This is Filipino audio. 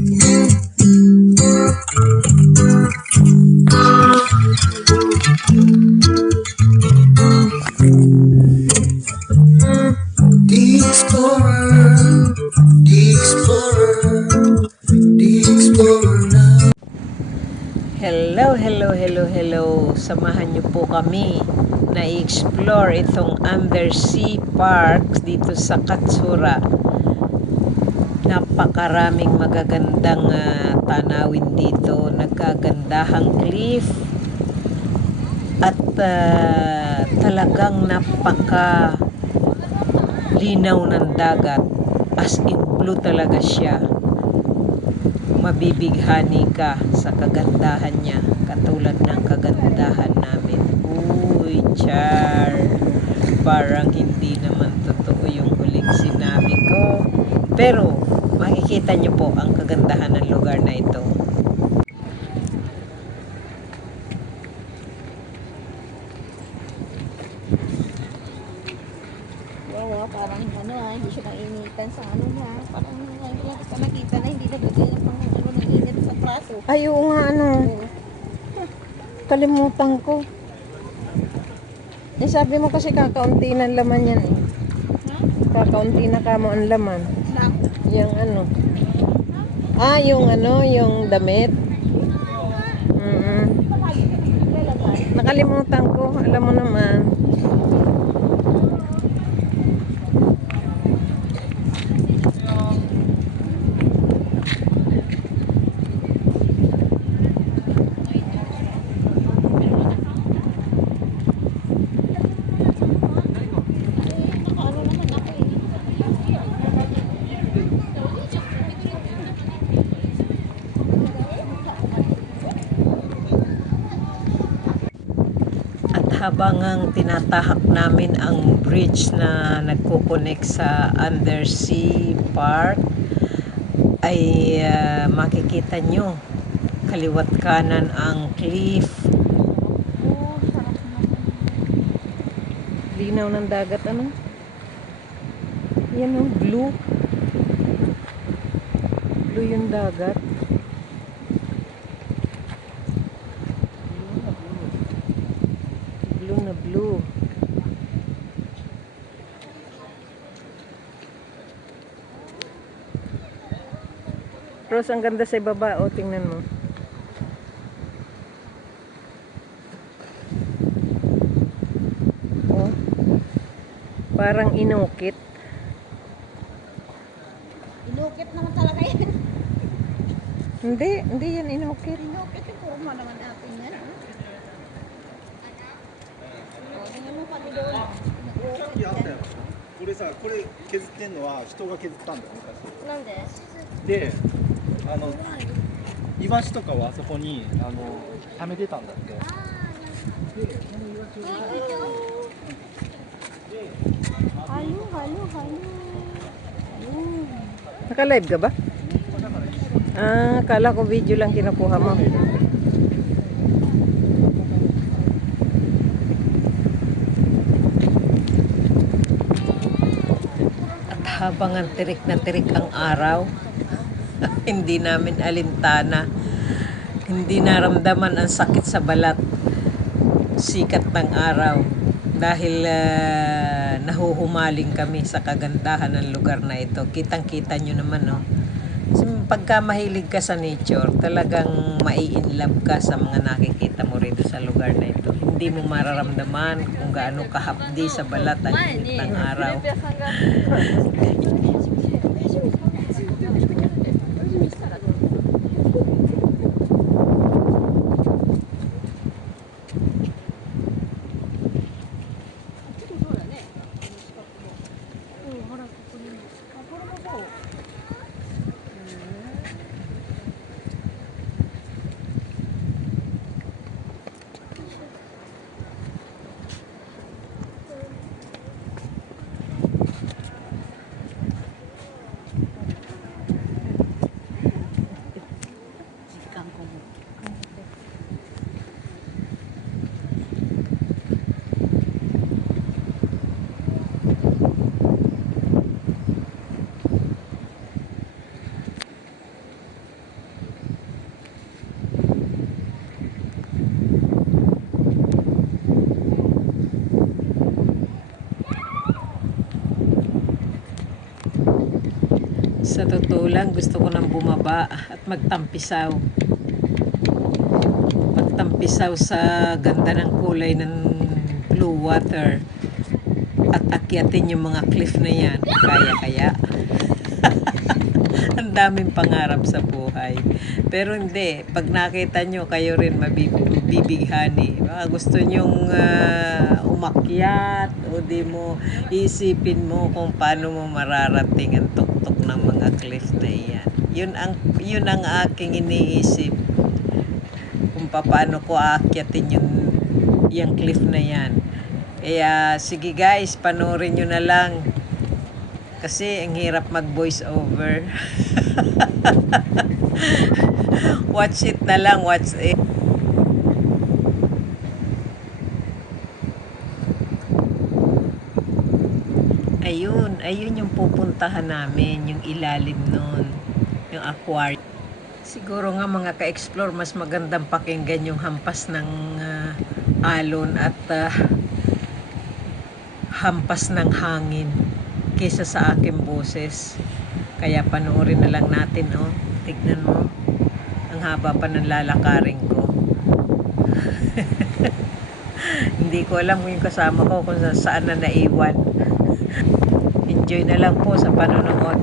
The Explorer, the Explorer, the Explorer now. Hello. Samahan niyo po kami na i-explore itong undersea park dito sa Katsura. Napakaraming magagandang tanawin dito, nagkagandahang cliff at talagang napaka linaw ng dagat, as in blue talaga siya. Mabibighani ka sa kagandahan niya, katulad ng kagandahan namin. Uy, char, parang hindi naman totoo yung huling sinabi ko, pero makikita niyo po ang kagandahan ng lugar na ito. Oo, parang hindi siya nainitan sa parang ngayon ko lang kita nakita na hindi nagagaya ng ng init sa praso. Ay, oo nga, kalimutan ko. Sabi mo kasi kakaunti ng laman yan eh. Kakaunti na kamo ang laman. Lang? Yung yung damit. Nakalimutan ko, alam mo naman. Habang ang tinatahak namin ang bridge na nagko-connect sa undersea park, ay makikita nyo kaliwat kanan ang cliff. Linaw ng dagat, yan blue yung dagat. Blue. Rose, ang ganda sa ibaba. O, tingnan mo. O, parang inukit. Inukit naman talaga yan. Hindi yan inukit. Inukit yung forma naman natin yan. Tingnan mo pati doon. これさ、これ削ってんのは人が削ったんだよ昔。なんで？で、イワシとかをあそこに溜めてたんだって。で、このイワシをHalo. Naka-live ka ba? Akala ko video lang kinukuha mo. Habang ang tirik na tirik ang araw, hindi namin alintana, hindi naramdaman ang sakit sa balat, sikat ng araw, dahil nahuhumaling kami sa kagandahan ng lugar na ito. Kitang-kita nyo naman, no? Pagka mahilig ka sa nature, talagang mai-inlove ka sa mga nakikita mo rito sa lugar na ito. Hindi mo mararamdaman kung gaano kahapdi sa balat ang init ng araw. Sa totoo lang, gusto ko nang bumaba at magtampisaw. Magtampisaw sa ganda ng kulay ng blue water. At akyatin yung mga cliff na yan. Kaya. Ang daming pangarap sa buhay. Pero hindi, pag nakita nyo, kayo rin mabibighani. Baka gusto nyong umakyat o di mo isipin mo kung paano mo mararating ang tuktok ng mga cliff na yan. Yun ang aking iniisip. Kung paano ko aakyatin yung cliff na yan. Kaya sige guys, panoorin nyo na lang. Kasi ang hirap mag voice over. Watch it na lang, watch it. Ayun yung pupuntahan namin, yung ilalim nun, yung aquarium. Siguro nga mga ka-explore, mas magandang pakinggan yung hampas ng alon at hampas ng hangin kaysa sa aking boses. Kaya panoorin na lang natin, oh. Tignan mo. Ang haba pa ng lalakarin ko. Hindi ko alam kung yung kasama ko kung saan na naiwan. Enjoy na lang po sa panonood.